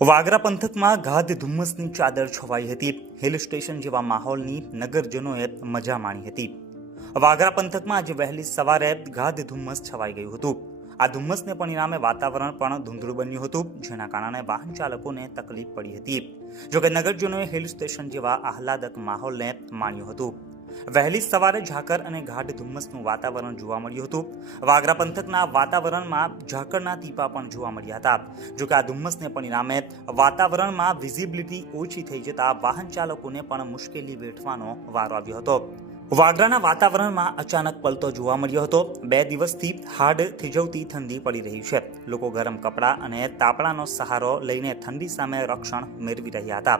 વાગરા પંથકમાં ગાઢ ધુમ્મસની ચાદર છવાઈ હતી. હિલ સ્ટેશન જેવા માહોલની નગરજનોએ મજા માણી હતી. વાગરા પંથકમાં આજે વહેલી સવારે ગાઢ ધુમ્મસ છવાઈ ગયું હતું. આ ધુમ્મસને પરિણામે વાતાવરણ પણ ધૂંધળું બન્યું હતું, જેના કારણે વાહન ચાલકોને તકલીફ પડી હતી. જોકે નગરજનોએ હિલ સ્ટેશન જેવા આહલાદક માહોલને માણ્યું હતું. વહેલી સવારે ઝાકર અને ગાઢ ધુમ્મસનું વાતાવરણ જોવા મળ્યું હતું. વાગરા પંથકના વાતાવરણમાં ઝાકરના ટીપા પણ જોવા મળ્યા હતા. જોકે આ ધુમ્મસને પરિણામે વાતાવરણમાં વિઝિબિલિટી ઓછી થઈ જતા વાહન ચાલકોને પણ મુશ્કેલી વેઠવાનો વારો આવ્યો હતો. વાગરાના વાતાવરણમાં અચાનક પલટો જોવા મળ્યો હતો. 2 દિવસથી હાડ થીજવતી ઠંડી પડી રહી છે. લોકો ગરમ કપડાં અને તાપણાનો સહારો લઈને ઠંડી સામે રક્ષણ મેળવી રહ્યા હતા.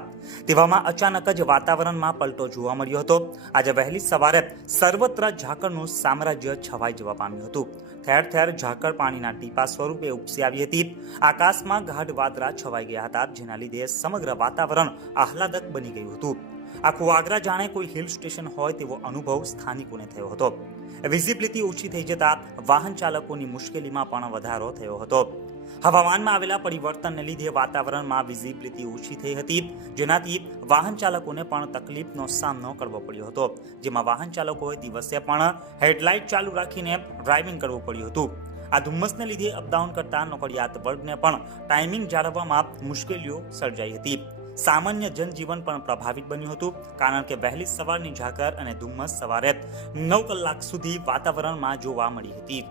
તેવામાં અચાનક જ વાતાવરણમાં પલટો જોવા મળ્યો હતો. આજે વહેલી સવારે સર્વત્ર ઝાકળનું સામ્રાજ્ય છવાઈ જવા પામ્યું હતું. ઠેર ઠેર ઝાકળ પાણીના ટીપા સ્વરૂપે ઉપસી આવી હતી. આકાશમાં ગાઢ વાદળા છવાઈ ગયા હતા, જેના લીધે સમગ્ર વાતાવરણ આહલાદક બની ગયું હતું. આખું વાગરા જાણે કોઈ હિલ સ્ટેશન હોય તેવો અનુભવ સ્થાનિકોને થયો હતો. વિઝિબિલિટી ઓછી થઈ જતા વાહન ચાલકોની મુશ્કેલીમાં પણ વધારો થયો હતો. હવામાનમાં આવેલા પરિવર્તનને લીધે વાતાવરણમાં વિઝિબિલિટી ઓછી થઈ હતી, જેનાથી વાહન ચાલકોને પણ તકલીફનો સામનો કરવો પડ્યો હતો. જેમાં વાહન ચાલકોએ દિવસે પણ હેડલાઇટ ચાલુ રાખીને ડ્રાઇવિંગ કરવું પડ્યું હતું. આ ધુમ્મસને લીધે અપડાઉન કરતા નોકરિયાત વર્ગને પણ ટાઈમિંગ જાળવવામાં મુશ્કેલીઓ સર્જાઈ હતી. સામાન્ય જનજીવન પણ પ્રભાવિત બન્યું હતું, કારણ કે વહેલી સવારની ઝાકર અને ધુમ્મસ સવારે 9 કલાક સુધી વાતાવરણમાં જોવા મળી હતી.